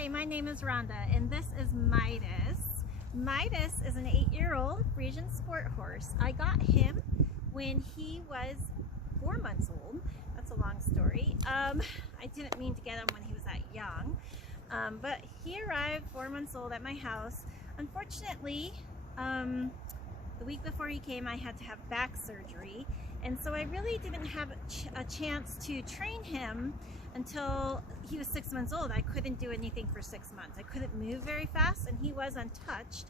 Hi, my name is Rhonda and this is Midas. Midas is an 8-year-old Frisian sport horse. I got him when he was 4 months old. That's a long story. I didn't mean to get him when he was that young, but he arrived 4 months old at my house. Unfortunately, the week before he came, I had to have back surgery, and so I really didn't have a chance to train him until he was 6 months old. I couldn't do anything for 6 months. I couldn't move very fast, and he was untouched.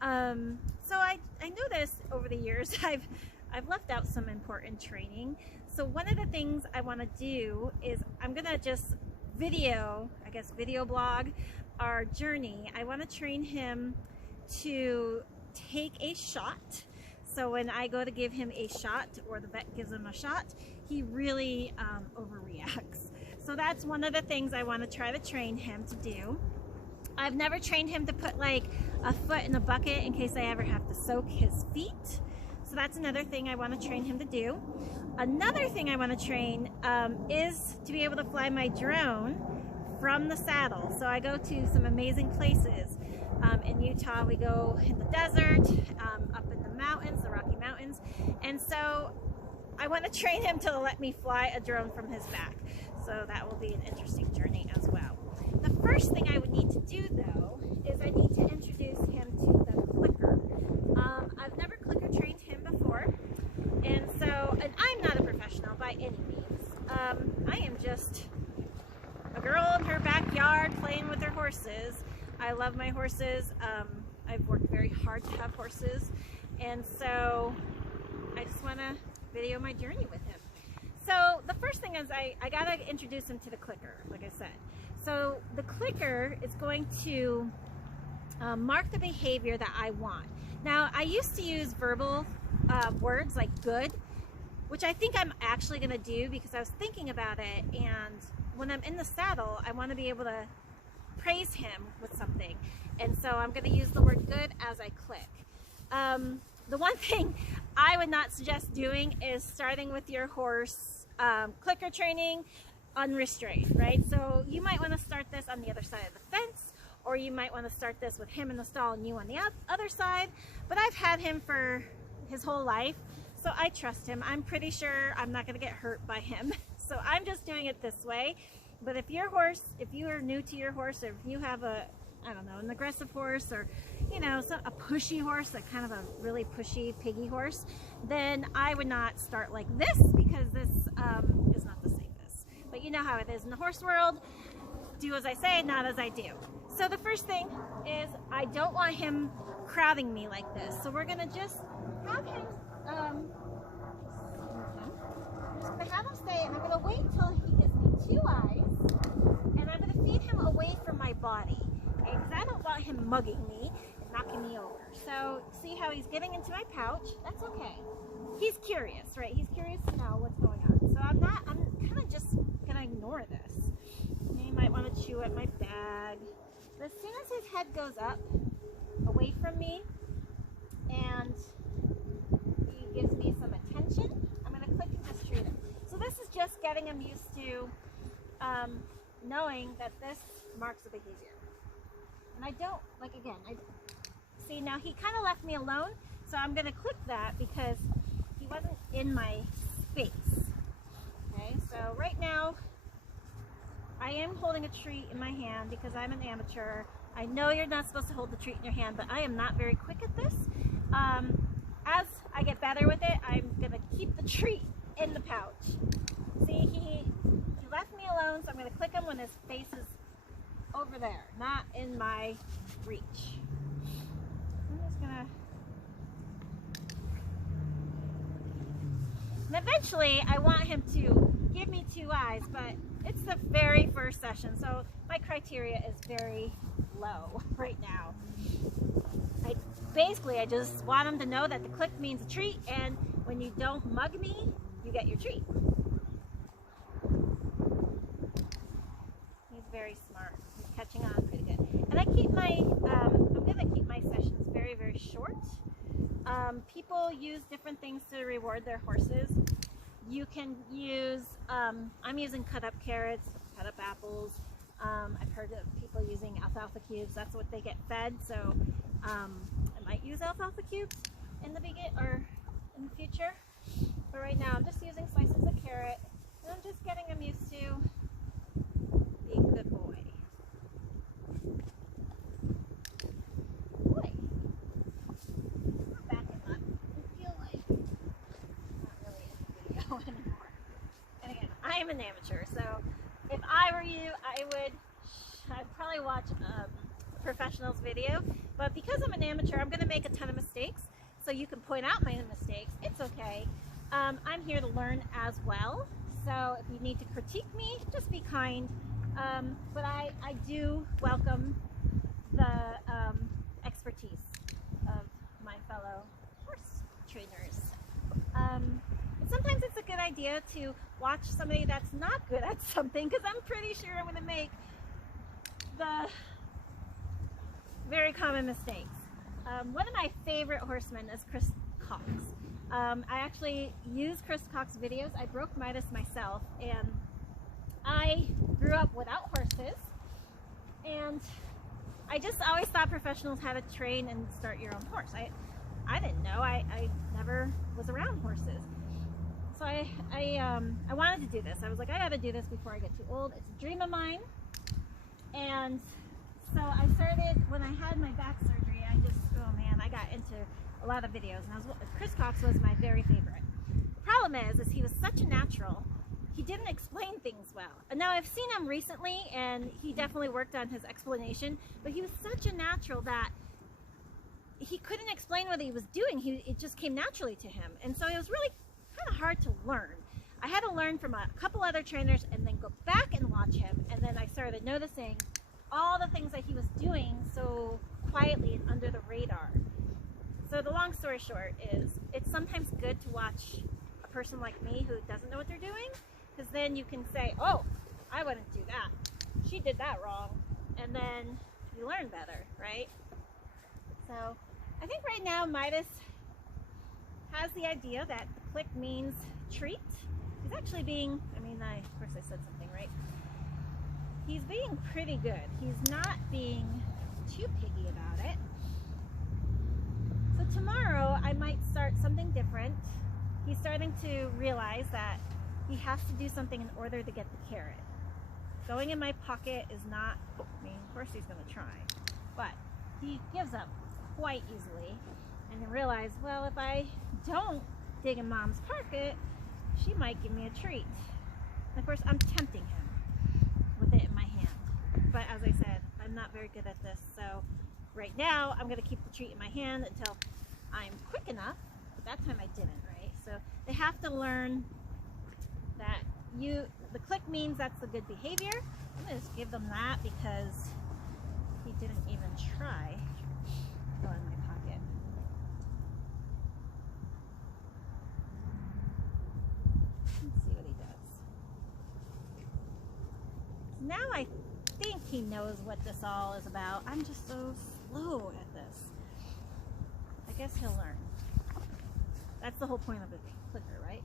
So I noticed over the years I've left out some important training. So one of the things I want to do is I'm gonna just video blog our journey. I want to train him to take a shot. So when I go to give him a shot, or the vet gives him a shot, he really overreacts. So that's one of the things I want to try to train him to do. I've never trained him to put like a foot in a bucket in case I ever have to soak his feet. So that's another thing I want to train him to do. Another thing I want to train is to be able to fly my drone from the saddle. So I go to some amazing places. In Utah, we go in the desert, up in the mountains, the Rocky Mountains. And so I want to train him to let me fly a drone from his back. So that will be an interesting journey as well. The first thing I would need to do though, is I need to introduce him to the clicker. I've never clicker trained him before. And I'm not a professional by any means. I am just a girl in her backyard playing with her horses. I love my horses. I've worked very hard to have horses, and so I just want to video my journey with him. So the first thing is I gotta introduce him to the clicker, like I said. So the clicker is going to mark the behavior that I want. Now, I used to use verbal words like good, which I think I'm actually gonna do because I was thinking about it, and when I'm in the saddle, I want to be able to praise him with something, and so I'm going to use the word good as I click. The one thing I would not suggest doing is starting with your horse clicker training unrestrained, right? So you might want to start this on the other side of the fence, or you might want to start this with him in the stall and you on the other side. But I've had him for his whole life, so I trust him. I'm pretty sure I'm not going to get hurt by him. So I'm just doing it this way. But if your horse, if you are new to your horse, or if you have a, I don't know, an aggressive horse, or, you know, a pushy horse, like kind of a really pushy piggy horse, then I would not start like this, because this is not the safest. But you know how it is in the horse world. Do as I say, not as I do. So the first thing is I don't want him crowding me like this. So we're gonna just have him, I'm just gonna have him stay, and I'm gonna wait till he gives me 2 eyes, and I'm gonna feed him away from my body, okay? Because I don't want him mugging me and knocking me over. So see how he's getting into my pouch? That's okay. He's curious, right? He's curious to know what's going on. So I'm kind of just gonna ignore this. He might want to chew at my bag. But as soon as his head goes up away from me and he gives me some attention, I'm gonna click and just treat him. So this is just getting him used to knowing that this marks a behavior. And I don't, like, again, see, now he kind of left me alone, so I'm gonna click that because he wasn't in my space. Okay, so right now I am holding a treat in my hand because I'm an amateur. I know you're not supposed to hold the treat in your hand, but I am not very quick at this. As I get better with it, I'm gonna keep the treat in the pouch. See, he left me alone, so I'm gonna click him when his face is over there, not in my reach. I'm just gonna, and eventually I want him to give me 2 eyes, but it's the very first session, so my criteria is very low right now. I just want him to know that the click means a treat, and when you don't mug me, you get your treat. He's very smart. He's catching on pretty good. And I keep my, I'm gonna keep my sessions very, very short. People use different things to reward their horses. You can use, I'm using cut up carrots, cut up apples. I've heard of people using alfalfa cubes. That's what they get fed. So I might use alfalfa cubes in the in the future. But right now I'm just using slices of carrot, and I'm just getting him used to being a good boy. Boy. Back him up. I feel like I'm not really in the video anymore. And again, I am an amateur, so if I were you, I'd probably watch a professional's video. But because I'm an amateur, I'm going to make a ton of mistakes. So you can point out my mistakes. It's okay. I'm here to learn as well. So if you need to critique me, just be kind. But I do welcome the expertise of my fellow horse trainers. Sometimes it's a good idea to watch somebody that's not good at something, because I'm pretty sure I'm going to make the very common mistakes. One of my favorite horsemen is Chris Cox. I actually use Chris Cox videos. I broke Midas myself, and I grew up without horses, and I just always thought professionals had to train and start your own horse. I didn't know. I never was around horses. So I wanted to do this. I was like, I gotta do this before I get too old. It's a dream of mine. And so I started, when I had my back surgery, oh man, I got into a lot of videos, and Chris Cox was my very favorite. The problem is he was such a natural. He didn't explain things well. And now I've seen him recently, and he definitely worked on his explanation, but he was such a natural that he couldn't explain what he was doing. It just came naturally to him. And so it was really kind of hard to learn. I had to learn from a couple other trainers and then go back and watch him, and then I started noticing all the things that he was doing so quietly and under the radar. So the long story short is, it's sometimes good to watch a person like me who doesn't know what they're doing, because then you can say, oh, I wouldn't do that. She did that wrong. And then you learn better, right? So I think right now Midas has the idea that the click means treat. He's actually being, of course I said something, right? He's being pretty good. He's not being too piggy about it. So tomorrow I might start something different. He's starting to realize that he has to do something in order to get the carrot. Going in my pocket is not, of course he's going to try, but he gives up quite easily, and he realized, well, if I don't dig in mom's pocket, she might give me a treat. And of course I'm tempting him with it in my hand, but as I said, I'm not very good at this, so right now I'm going to keep the treat in my hand until I'm quick enough. But that time I didn't, right? So they have to learn that the click means that's the good behavior. I'm going to just give them that because he didn't even try to go in my pocket. Let's see what he does. Now I think he knows what this all is about. I'm just so slow at this. I guess he'll learn. That's the whole point of the clicker, right?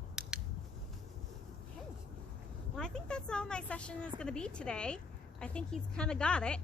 Okay. Well, I think that's all my session is going to be today. I think he's kind of got it.